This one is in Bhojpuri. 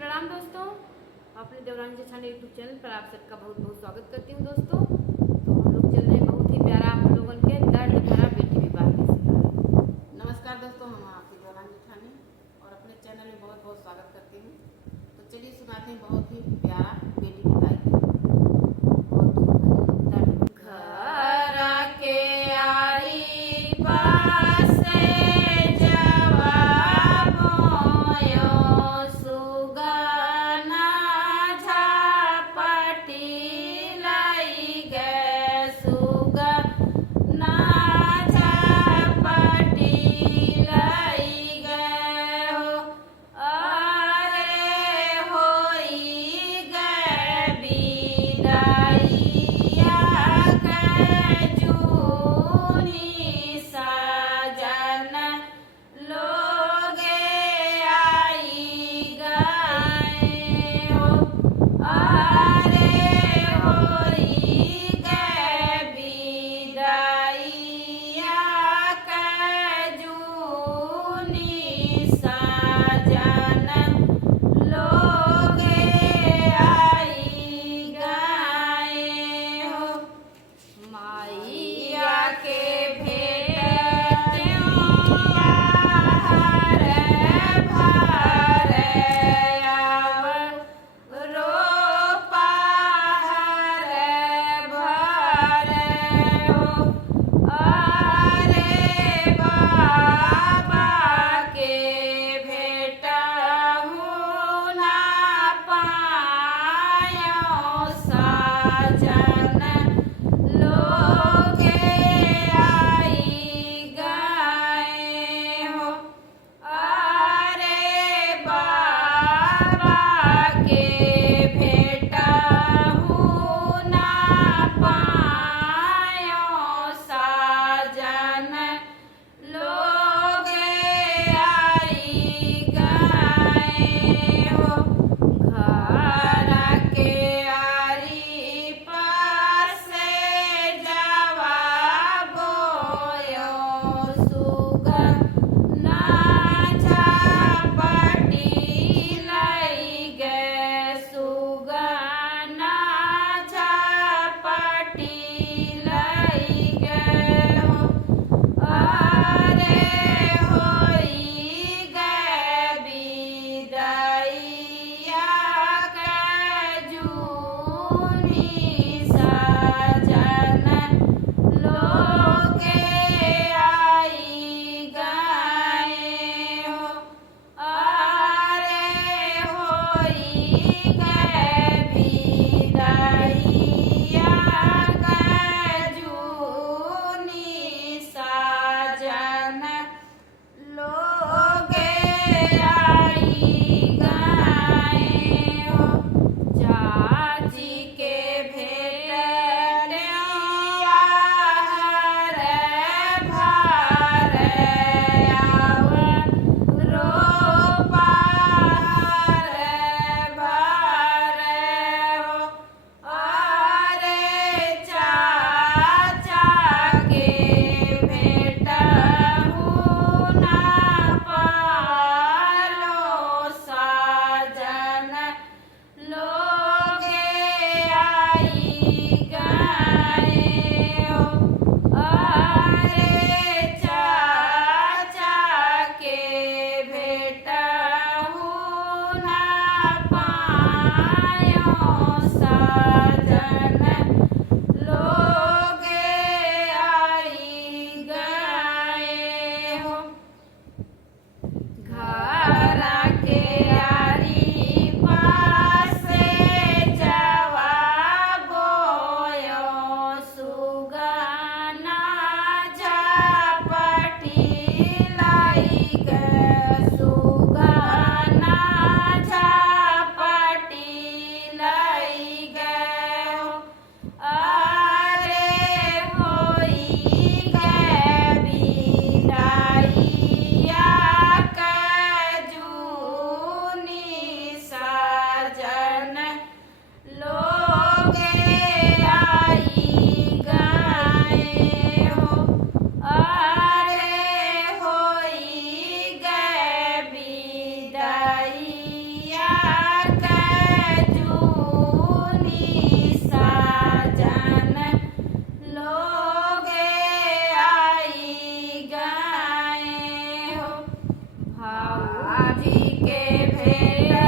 प्रणाम दोस्तों। अपने देवरानी जेठानी यूट्यूब चैनल पर आप सबका बहुत बहुत स्वागत करती हूँ दोस्तों। तो हम लोग चल रहे हैं बहुत ही प्यारा आप लोगों के दर्द भरा बेटी विवाह के सिलसिला। नमस्कार दोस्तों, हम आपकी देवरानी जेठानी और अपने चैनल में बहुत बहुत स्वागत करती हूँ। तो चलिए सुनाते हैं बहुत ही प्यारा बेटी विदाई की बहुत दुख भरी दर्द। घर के आरी पास जवाब मोयो सुगना झपटी लाई गे सुगना झपटी लाई गे हो अरे होई गे बिदाइया के जूनी सजन लोगे आई गए हो अरे होई गे बिदाइया के जूनी सजन लोगे आई गए हो माइया के भेंटियों हरे भरे आव रोपा हरे भरे हो अरे बाबा के भेंटा हूँ ना पायो साजन लोगे आई गए हो अरे बाबा के भेंटा हूँ ना पायो साजन लोगे आई गए हो घर के आरी पास जवाब बोयो सुगना झपटी लाई गे सुगना झपटी लाई गे हो अरे होई गे बिदाइया के जूनी सजन लोगे आई गए हो अरे होई गे बिदाइया के जूनी सजन लोगे आई गए हो चाची के भेंटियों हरे भरे आव रोपा हरे भरे हो अरे चाचा के भेंटा हूँ ना पालो साजन लोगे आई गए हो अरे चाचा के भेंटा हूँ ना पायो साजन लोगे आई गए हो घर के आरी पास जवाब बोयो सुगना झपटी लाई गे सुगना झपटी लाई गे हो अरे होई गे बिदाइया के जूनी कजूनी साजन लोग आई गए हो। भाऊजी के भेंट